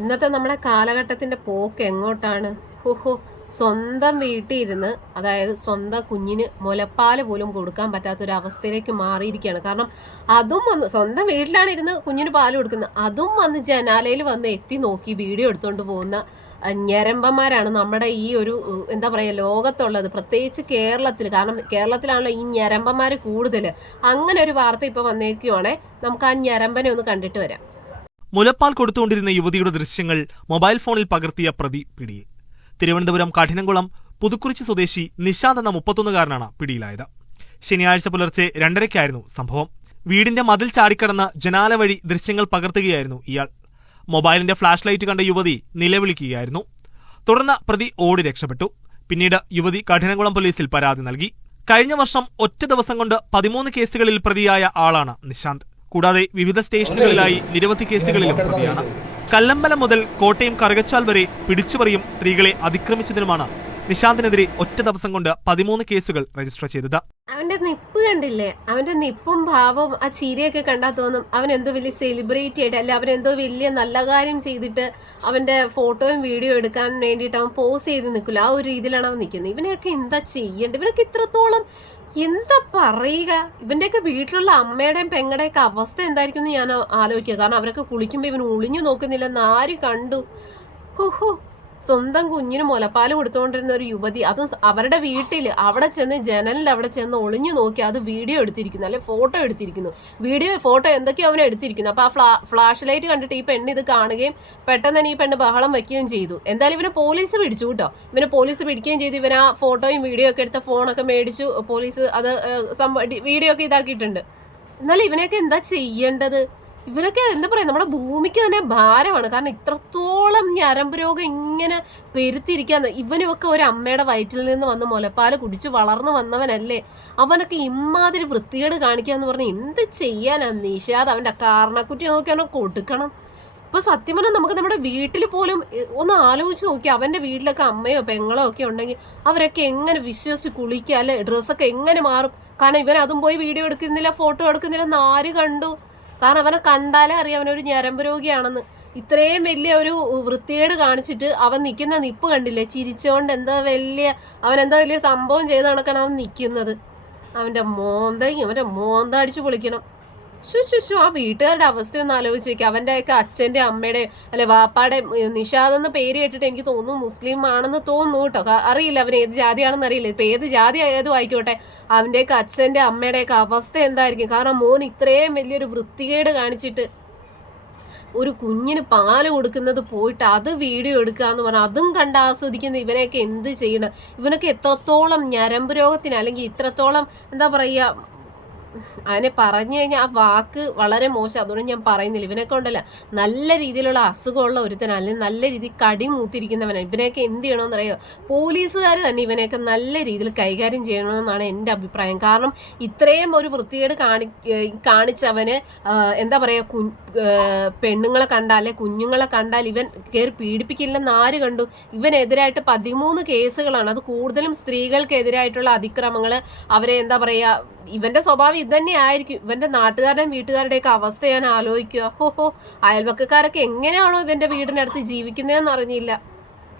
ഇന്നത്തെ നമ്മുടെ കാലഘട്ടത്തിന്റെ പോക്ക് എങ്ങോട്ടാണ്? ഹുഹു സ്വന്തം വീട്ടിൽ ഇരുന്ന് അതായത് സ്വന്തം കുഞ്ഞിന് മുലപ്പാൽ പോലും കൊടുക്കാൻ പറ്റാത്തൊരവസ്ഥയിലേക്ക് മാറിയിരിക്കുകയാണ്. കാരണം അതും വന്ന് സ്വന്തം വീട്ടിലാണ് ഇരുന്ന് കുഞ്ഞിന് പാൽ കൊടുക്കുന്നത്. അതും വന്ന് ജനാലയിൽ വന്ന് എത്തി നോക്കി വീഡിയോ എടുത്തുകൊണ്ട് പോകുന്ന ഞരമ്പന്മാരാണ് നമ്മുടെ ഈ ഒരു എന്താ പറയുക ലോകത്തുള്ളത്. പ്രത്യേകിച്ച് കേരളത്തിൽ കാരണം കേരളത്തിലാണല്ലോ ഈ ഞരമ്പന്മാർ കൂടുതൽ അങ്ങനെ ഒരു വാർത്ത ഇപ്പോൾ വന്നേക്കുവാണേ. നമുക്ക് ആ ഞരമ്പനെ ഒന്ന് കണ്ടിട്ട് വരാം. മുലപ്പാൽ കൊടുത്തുകൊണ്ടിരുന്ന യുവതിയുടെ ദൃശ്യങ്ങൾ മൊബൈൽ ഫോണിൽ പകർത്തിയ പ്രതി പിടിയിൽ. തിരുവനന്തപുരം കഠിനംകുളം പുതുക്കുറിച്ചി സ്വദേശി നിശാന്ത് എന്ന മുപ്പത്തൊന്നുകാരനാണ് പിടിയിലായത്. ശനിയാഴ്ച പുലർച്ചെ രണ്ടരയ്ക്കായിരുന്നു സംഭവം. വീടിന്റെ മതിൽ ചാടിക്കടന്ന് ജനാല വഴി ദൃശ്യങ്ങൾ പകർത്തുകയായിരുന്നു ഇയാൾ. മൊബൈലിന്റെ ഫ്ലാഷ് ലൈറ്റ് കണ്ട യുവതി നിലവിളിക്കുകയായിരുന്നു. തുടർന്ന് പ്രതി ഓടി രക്ഷപ്പെട്ടു. പിന്നീട് യുവതി കഠിനംകുളം പോലീസിൽ പരാതി നൽകി. കഴിഞ്ഞ വർഷം ഒറ്റ ദിവസം കൊണ്ട് പതിമൂന്ന് കേസുകളിൽ പ്രതിയായ ആളാണ് നിശാന്ത്. കൂടാതെ വിവിധ സ്റ്റേഷനുകളിലായി നിരവധി കേസുകളിലും പ്രതിയാണ്. കല്ലമ്പലം മുതൽ കോട്ടയം കറുകച്ചാൽ വരെ പിടിച്ചുപറിയും സ്ത്രീകളെ അതിക്രമിച്ചതിനുമാണ് നിശാന്തിനെതിരെ ഒറ്റ ദിവസം കൊണ്ട് പതിമൂന്ന് കേസുകൾ രജിസ്റ്റർ ചെയ്തത്. അവന്റെ നിപ്പ് കണ്ടില്ലേ? അവന്റെ നിപ്പും ഭാവവും ആ ചീരയൊക്കെ കണ്ടാൽ തോന്നും അവൻ എന്തോ വലിയ സെലിബ്രിറ്റി ആയിട്ട് അല്ലെ അവൻ എന്തോ വലിയ നല്ല കാര്യം ചെയ്തിട്ട് അവന്റെ ഫോട്ടോയും വീഡിയോ എടുക്കാൻ വേണ്ടിയിട്ട് അവൻ പോസ് ചെയ്ത് നിൽക്കില്ല. ആ ഒരു രീതിയിലാണ് അവൻ നിൽക്കുന്നത്. ഇവനെയൊക്കെ എന്താ ചെയ്യേണ്ടത്? ഇവനൊക്കെ ഇത്രത്തോളം എന്താ പറയുക? ഇവന്റെയൊക്കെ വീട്ടിലുള്ള അമ്മയുടെയും പെങ്ങളുടെയും ഒക്കെ അവസ്ഥ എന്തായിരിക്കും എന്ന് ഞാൻ ആലോചിക്കുക. കാരണം അവരൊക്കെ കുളിക്കുമ്പോൾ ഇവൻ ഒളിഞ്ഞു നോക്കുന്നില്ലെന്ന് ആര് കണ്ടു? ഹുഹു. സ്വന്തം കുഞ്ഞിന് മുലപ്പാൽ കൊടുത്തുകൊണ്ടിരുന്ന ഒരു യുവതി അതും അവരുടെ വീട്ടിൽ അവിടെ ചെന്ന് ജനലിൽ അവിടെ ചെന്ന് ഒളിഞ്ഞു നോക്കി അത് വീഡിയോ എടുത്തിരിക്കുന്നു അല്ലെ ഫോട്ടോ എടുത്തിരിക്കുന്നു. വീഡിയോ ഫോട്ടോ എന്തൊക്കെയോ അവനെ എടുത്തിരിക്കുന്നു. അപ്പോൾ ആ ഫ്ലാ ഫ്ലാഷ് ലൈറ്റ് കണ്ടിട്ട് ഈ പെണ്ണ് ഇത് കാണുകയും പെട്ടെന്ന് തന്നെ ഈ പെണ്ണ് ബഹളം വയ്ക്കുകയും ചെയ്തു. എന്തായാലും ഇവനെ പോലീസ് പിടിച്ചു കേട്ടോ. ഇവനെ പോലീസ് പിടിക്കുകയും ചെയ്തു. ഇവൻ ആ ഫോട്ടോയും വീഡിയോ ഒക്കെ എടുത്ത ഫോണൊക്കെ മേടിച്ചു. പോലീസ് അത് വീഡിയോ ഒക്കെ ഇതാക്കിയിട്ടുണ്ട്. എന്നാലും ഇവനെയൊക്കെ എന്താ ചെയ്യേണ്ടത്? ഇവരൊക്കെ എന്താ പറയാ നമ്മുടെ ഭൂമിക്ക് തന്നെ ഭാരമാണ്. കാരണം ഇത്രത്തോളം ഞരമ്പ് രോഗം ഇങ്ങനെ പെരുത്തിരിക്കാന്ന് ഇവനുമൊക്കെ ഒരു അമ്മയുടെ വയറ്റിൽ നിന്ന് വന്ന് മുലപ്പാൽ കുടിച്ച് വളർന്നു വന്നവനല്ലേ. അവനൊക്കെ ഇമ്മാതിരി വൃത്തികേട് കാണിക്കാന്ന് പറഞ്ഞ് എന്ത് ചെയ്യാനാ നിഷാദ് അവന്റെ കാരണക്കുറ്റി നോക്കി അവനെ കൊടുക്കണം. ഇപ്പൊ സത്യം പറഞ്ഞാൽ നമുക്ക് നമ്മുടെ വീട്ടിൽ പോലും ഒന്ന് ആലോചിച്ച് നോക്കി അവന്റെ വീട്ടിലൊക്കെ അമ്മയോ പെങ്ങളോ ഒക്കെ ഉണ്ടെങ്കിൽ അവരൊക്കെ എങ്ങനെ വിശ്വസിച്ച് കുളിക്കുക അല്ലെ? ഡ്രസ്സൊക്കെ എങ്ങനെ മാറും? കാരണം ഇവൻ അതും പോയി വീഡിയോ എടുക്കുന്നില്ല ഫോട്ടോ എടുക്കുന്നില്ല എന്ന് ആര് കണ്ടു? കാരണം അവനെ കണ്ടാലേ അറിയാം അവനൊരു ഞരമ്പ് രോഗിയാണെന്ന്. ഇത്രയും വലിയ ഒരു വൃത്തികേട് കാണിച്ചിട്ട് അവൻ നിൽക്കുന്ന നിപ്പ് കണ്ടില്ലേ? ചിരിച്ചോണ്ട് എന്താ വലിയ അവൻ എന്താ വലിയ സംഭവം ചെയ്ത് നടക്കണം അവൻ നിൽക്കുന്നത്. അവന്റെ മോന്തയും അവന്റെ മോന്ത അടിച്ചു പൊളിക്കണം. ശു ശു ശു ആ വീട്ടുകാരുടെ അവസ്ഥ ഒന്ന് ആലോചിച്ച് നോക്കി. അവന്റെയൊക്കെ അച്ഛന്റെ അമ്മയുടെ അല്ലെ വാപ്പാടെ നിഷാദ് എന്ന പേര് കേട്ടിട്ട് എനിക്ക് തോന്നുന്നു മുസ്ലിം ആണെന്ന് തോന്നുന്നു കേട്ടോ. അറിയില്ല അവൻ ഏത് ജാതിയാണെന്ന് അറിയില്ല. ഇപ്പം ഏത് ജാതി ഏതും ആയിക്കോട്ടെ അവന്റെയൊക്കെ അച്ഛന്റെ അമ്മയുടെയൊക്കെ അവസ്ഥ എന്തായിരിക്കും? കാരണം മോൻ ഇത്രയും വലിയൊരു വൃത്തികേട് കാണിച്ചിട്ട് ഒരു കുഞ്ഞിന് പാൽ കൊടുക്കുന്നത് പോയിട്ട് അത് വീഡിയോ എടുക്കുക എന്ന് പറഞ്ഞാൽ അതും കണ്ട് ആസ്വദിക്കുന്ന ഇവനെയൊക്കെ എന്ത് ചെയ്യണം? ഇവനൊക്കെ എത്രത്തോളം ഞരമ്പ് രോഗത്തിന് അല്ലെങ്കിൽ ഇത്രത്തോളം എന്താ പറയുക അതിനെ പറഞ്ഞു കഴിഞ്ഞാൽ ആ വാക്ക് വളരെ മോശം. അതുകൊണ്ട് ഞാൻ പറയുന്നില്ല. ഇവനൊക്കെ ഉണ്ടല്ല നല്ല രീതിയിലുള്ള അസുഖമുള്ള ഒരുത്തനാണ് അല്ലെങ്കിൽ നല്ല രീതിയിൽ കടി മൂത്തിരിക്കുന്നവനാണ് ഇവനെയൊക്കെ എന്ത് ചെയ്യണമെന്ന് അറിയോ പോലീസുകാർ തന്നെ ഇവനെയൊക്കെ നല്ല രീതിയിൽ കൈകാര്യം ചെയ്യണമെന്നാണ് എന്റെ അഭിപ്രായം. കാരണം ഇത്രയും ഒരു വൃത്തികേട് കാണി കാണിച്ചവന് എന്താ പറയുക കു പെണ്ണുങ്ങളെ കണ്ടാൽ കുഞ്ഞുങ്ങളെ കണ്ടാൽ ഇവൻ കയറി പീഡിപ്പിക്കില്ലെന്ന് ആര് കണ്ടു? ഇവനെതിരായിട്ട് പതിമൂന്ന് കേസുകളാണ്. അത് കൂടുതലും സ്ത്രീകൾക്കെതിരായിട്ടുള്ള അതിക്രമങ്ങൾ അവരെ എന്താ പറയുക ഇവന്റെ സ്വഭാവം ഇതന്നെ തന്നെ ആയിരിക്കും ഇവന്റെ നാട്ടുകാരുടെയും വീട്ടുകാരുടെയൊക്കെ അവസ്ഥ ഞാൻ ആലോചിക്കുക ഹോ ഹോ. അയൽവക്കക്കാരൊക്കെ എങ്ങനെയാണോ ഇവന്റെ വീടിനടുത്ത് ജീവിക്കുന്നതെന്ന് അറിഞ്ഞില്ല.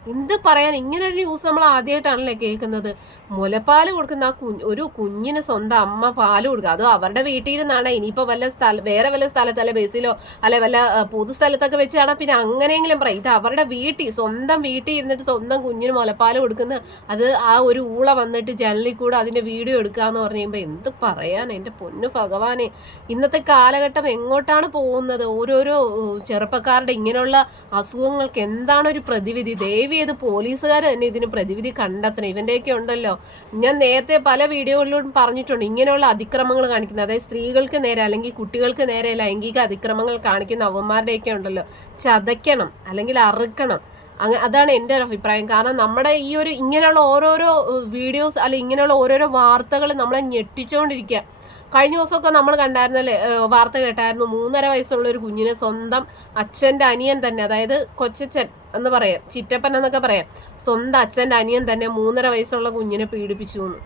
എന്ത് പറയാൻ ഇങ്ങനൊരു ന്യൂസ് നമ്മൾ ആദ്യമായിട്ടാണല്ലേ കേൾക്കുന്നത്? മുലപ്പാൽ കൊടുക്കുന്ന ആ കുഞ്ഞ് ഒരു കുഞ്ഞിന് സ്വന്തം അമ്മ പാൽ കൊടുക്കുക. അതും അവരുടെ വീട്ടിൽ നിന്നാണ് ഇനിയിപ്പോൾ വല്ല സ്ഥല വേറെ വല്ല സ്ഥലത്ത് അല്ലെ ബസ്സിലോ അല്ലെ വല്ല പൊതു സ്ഥലത്തൊക്കെ വെച്ചാണ് പിന്നെ അങ്ങനെയെങ്കിലും പറയും. ഇത് അവരുടെ വീട്ടിൽ സ്വന്തം വീട്ടിൽ ഇരുന്നിട്ട് സ്വന്തം കുഞ്ഞിന് മുലപ്പാൽ കൊടുക്കുന്ന അത് ആ ഒരു ഊള വന്നിട്ട് ജനലിൽ കൂടെ അതിന്റെ വീഡിയോ എടുക്കുക എന്ന് പറഞ്ഞു കഴിയുമ്പോൾ എന്ത് പറയാൻ? എന്റെ പൊന്നു ഭഗവാനെ. ഇന്നത്തെ കാലഘട്ടം എങ്ങോട്ടാണ് പോകുന്നത്? ഓരോരോ ചെറുപ്പക്കാരുടെ ഇങ്ങനെയുള്ള അസുഖങ്ങൾക്ക് എന്താണ് ഒരു പ്രതിവിധി? ദേവി ഇത് പോലീസുകാർ തന്നെ ഇതിന് പ്രതിവിധി കണ്ടെത്തണം. ഇവന്റെയൊക്കെ ഉണ്ടല്ലോ. ഞാൻ നേരത്തെ പല വീഡിയോകളിലും പറഞ്ഞിട്ടുണ്ട്. ഇങ്ങനെയുള്ള അതിക്രമങ്ങൾ കാണിക്കുന്നത് അതായത് സ്ത്രീകൾക്ക് നേരെ അല്ലെങ്കിൽ കുട്ടികൾക്ക് നേരെ ലൈംഗിക അതിക്രമങ്ങൾ കാണിക്കുന്ന അവന്മാരുടെയൊക്കെ ഉണ്ടല്ലോ. ചതയ്ക്കണം അല്ലെങ്കിൽ അറുക്കണം. അങ്ങ് അതാണ് എന്റെ ഒരു അഭിപ്രായം. കാരണം നമ്മുടെ ഈ ഒരു ഇങ്ങനെയുള്ള ഓരോരോ വീഡിയോസ് അല്ലെ ഇങ്ങനെയുള്ള ഓരോരോ വാർത്തകൾ നമ്മളെ ഞെട്ടിച്ചുകൊണ്ടിരിക്കുക കഴിഞ്ഞ ദിവസമൊക്കെ നമ്മൾ കണ്ടായിരുന്നല്ലേ വാർത്ത കേട്ടായിരുന്നു. മൂന്നര വയസ്സുള്ള ഒരു കുഞ്ഞിനെ സ്വന്തം അച്ഛന്റെ അനിയൻ തന്നെ അതായത് കൊച്ചച്ഛൻ എന്ന് പറയാം. ചിറ്റപ്പൻ എന്നൊക്കെ പറയാം. സ്വന്തം അച്ഛന്റെ അനിയൻ തന്നെ മൂന്നര വയസ്സുള്ള കുഞ്ഞിനെ പീഡിപ്പിച്ചു എന്ന്.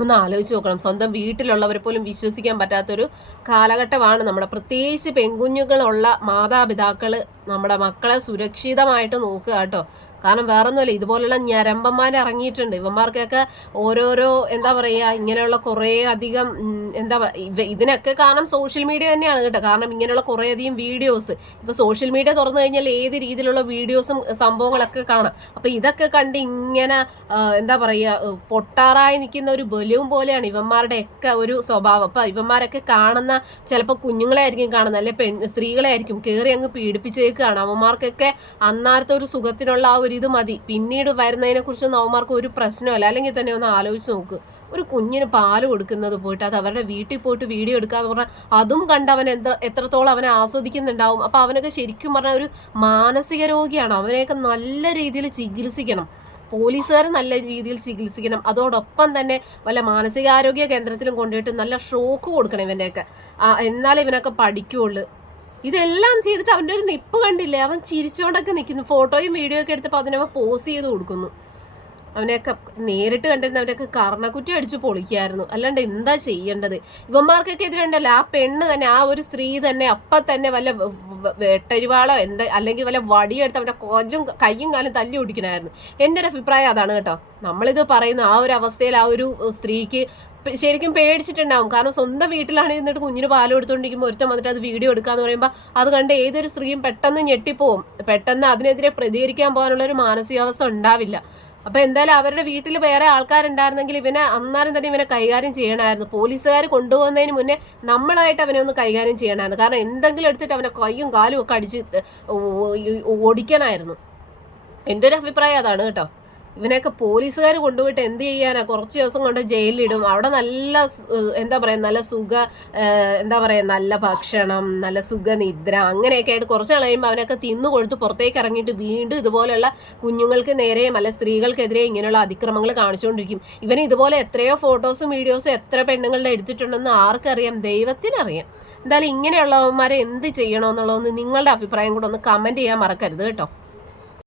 ഒന്ന് ആലോചിച്ച് നോക്കണം. സ്വന്തം വീട്ടിലുള്ളവരെ പോലും വിശ്വസിക്കാൻ പറ്റാത്തൊരു കാലഘട്ടമാണ് നമ്മുടെ പ്രത്യേകിച്ച് പെൺകുഞ്ഞുങ്ങളുള്ള മാതാപിതാക്കൾ നമ്മുടെ മക്കളെ സുരക്ഷിതമായിട്ട് നോക്കുക കേട്ടോ. കാരണം വേറൊന്നുമില്ല ഇതുപോലുള്ള ഞരമ്പന്മാർ ഇറങ്ങിയിട്ടുണ്ട്. ഇവന്മാർക്കൊക്കെ ഓരോരോ എന്താ പറയുക ഇങ്ങനെയുള്ള കുറേ അധികം എന്താ ഇതിനൊക്കെ കാരണം സോഷ്യൽ മീഡിയ തന്നെയാണ് കേട്ടോ. കാരണം ഇങ്ങനെയുള്ള കുറേ അധികം വീഡിയോസ്. ഇപ്പോൾ സോഷ്യൽ മീഡിയ തുറന്നു കഴിഞ്ഞാൽ ഏത് രീതിയിലുള്ള വീഡിയോസും സംഭവങ്ങളൊക്കെ കാണാം. അപ്പോൾ ഇതൊക്കെ കണ്ട് ഇങ്ങനെ എന്താ പറയുക പൊട്ടാറായി നിൽക്കുന്ന ഒരു ബലൂൺ പോലെയാണ് ഇവന്മാരുടെയൊക്കെ ഒരു സ്വഭാവം. അപ്പോൾ ഇവന്മാരൊക്കെ കാണുന്ന ചിലപ്പോൾ കുഞ്ഞുങ്ങളെ ആയിരിക്കും കാണുന്നത്. അല്ലെ പെൺ സ്ത്രീകളെ ആയിരിക്കും കയറി അങ്ങ് പീഡിപ്പിച്ചേക്കുകയാണ് അവന്മാർക്കൊക്കെ അന്നാരത്തെ ഒരു സുഖത്തിനുള്ള ആ ഒരു ഇത് മതി. പിന്നീട് വരുന്നതിനെ കുറിച്ചൊന്നും അവന്മാർക്ക് ഒരു പ്രശ്നമല്ല. അല്ലെങ്കിൽ തന്നെ ഒന്ന് ആലോചിച്ച് നോക്ക്. ഒരു കുഞ്ഞിന് പാൽ കൊടുക്കുന്നത് പോയിട്ട് അത് അവരുടെ വീട്ടിൽ പോയിട്ട് വീഡിയോ എടുക്കാന്ന് പറഞ്ഞാൽ അതും കണ്ട് അവൻ എന്ത എത്രത്തോളം അവനെ ആസ്വദിക്കുന്നുണ്ടാവും. അപ്പം അവനൊക്കെ ശരിക്കും പറഞ്ഞാൽ ഒരു മാനസിക രോഗിയാണ്. അവനെയൊക്കെ നല്ല രീതിയിൽ ചികിത്സിക്കണം. പോലീസുകാർ നല്ല രീതിയിൽ ചികിത്സിക്കണം. അതോടൊപ്പം തന്നെ വല്ല മാനസികാരോഗ്യ കേന്ദ്രത്തിലും കൊണ്ടുപോയിട്ട് നല്ല ഷോക്ക് കൊടുക്കണം ഇവന്റെയൊക്കെ എന്നാലേ ഇവനൊക്കെ പഠിക്കുകയുള്ളു ഇതെല്ലാം ചെയ്തിട്ട് അവന്റെ ഒരു നിപ്പ് കണ്ടില്ലേ? അവൻ ചിരിച്ചുകൊണ്ടൊക്കെ നിൽക്കുന്നു ഫോട്ടോയും വീഡിയോ ഒക്കെ എടുത്തപ്പോൾ അതിനവൻ പോസ് ചെയ്ത് കൊടുക്കുന്നു. അവനെയൊക്കെ നേരിട്ട് കണ്ടിരുന്ന അവരൊക്കെ കർണക്കുറ്റി അടിച്ച് പൊളിക്കായിരുന്നു. അല്ലാണ്ട് എന്താ ചെയ്യേണ്ടത്? ഇവന്മാർക്കൊക്കെ എതിരുണ്ടല്ലോ. ആ പെണ്ണ് തന്നെ ആ ഒരു സ്ത്രീ തന്നെ അപ്പം തന്നെ വല്ല വെട്ടരിവാളോ എന്താ അല്ലെങ്കിൽ വല്ല വടിയെടുത്ത് അവന്റെ കൊല്ലും കയ്യും കാലും തല്ലി ഓടിക്കണമായിരുന്നു എന്റെ ഒരു അഭിപ്രായം അതാണ് കേട്ടോ. നമ്മളിത് പറയുന്ന ആ ഒരു അവസ്ഥയിൽ ആ ഒരു സ്ത്രീക്ക് ശരിക്കും പേടിച്ചിട്ടുണ്ടാവും. കാരണം സ്വന്തം വീട്ടിലാണ് ഇരുന്നിട്ട് കുഞ്ഞിന് പാൽ കൊടുത്തുകൊണ്ടിരിക്കുമ്പോൾ ഒരുത്തം വന്നിട്ട് അത് വീഡിയോ എടുക്കാന്ന് പറയുമ്പോൾ അത് കണ്ട് ഏതൊരു സ്ത്രീയും പെട്ടെന്ന് ഞെട്ടിപ്പോവും. പെട്ടെന്ന് അതിനെതിരെ പ്രതികരിക്കാൻ പോകാനുള്ള ഒരു മാനസികാവസ്ഥ ഉണ്ടാവില്ല. അപ്പൊ എന്തായാലും അവരുടെ വീട്ടിൽ വേറെ ആൾക്കാരുണ്ടായിരുന്നെങ്കിൽ ഇവനെ അന്നേരം തന്നെ ഇവനെ കൈകാര്യം ചെയ്യണമായിരുന്നു പോലീസുകാർ കൊണ്ടുപോകുന്നതിന് മുന്നേ നമ്മളായിട്ട് അവനെ ഒന്ന് കൈകാര്യം ചെയ്യണമായിരുന്നു കാരണം എന്തെങ്കിലും എടുത്തിട്ട് അവനെ കൈയും കാലും ഒക്കെ അടിച്ച് ഓടിക്കണമായിരുന്നു എന്റെ ഒരു അഭിപ്രായം അതാണ് കേട്ടോ. ഇവനെയൊക്കെ പോലീസുകാർ കൊണ്ടുപോയിട്ട് എന്ത് ചെയ്യാനാ? കുറച്ച് ദിവസം കൊണ്ട് ജയിലിലിടും. അവിടെ നല്ല എന്താ പറയുക നല്ല സുഖ എന്താ പറയുക നല്ല ഭക്ഷണം നല്ല സുഖനിദ്ര അങ്ങനെയൊക്കെ ആയിട്ട് കുറച്ച് നാൾ കഴിയുമ്പോൾ അവനൊക്കെ തിന്നു കൊടുത്ത് പുറത്തേക്ക് ഇറങ്ങിയിട്ട് വീണ്ടും ഇതുപോലെയുള്ള കുഞ്ഞുങ്ങൾക്ക് നേരെയും അല്ല സ്ത്രീകൾക്കെതിരെ ഇങ്ങനെയുള്ള അതിക്രമങ്ങൾ കാണിച്ചുകൊണ്ടിരിക്കും ഇവന് ഇതുപോലെ എത്രയോ ഫോട്ടോസും വീഡിയോസും എത്ര പെണ്ണുങ്ങളുടെ എടുത്തിട്ടുണ്ടെന്ന് ആർക്കറിയാം? ദൈവത്തിനറിയാം. എന്തായാലും ഇങ്ങനെയുള്ളവന്മാരെ എന്ത് ചെയ്യണമെന്നുള്ളതൊന്ന് നിങ്ങളുടെ അഭിപ്രായം കൂടെ ഒന്ന് കമന്റ് ചെയ്യാൻ മറക്കരുത് കേട്ടോ.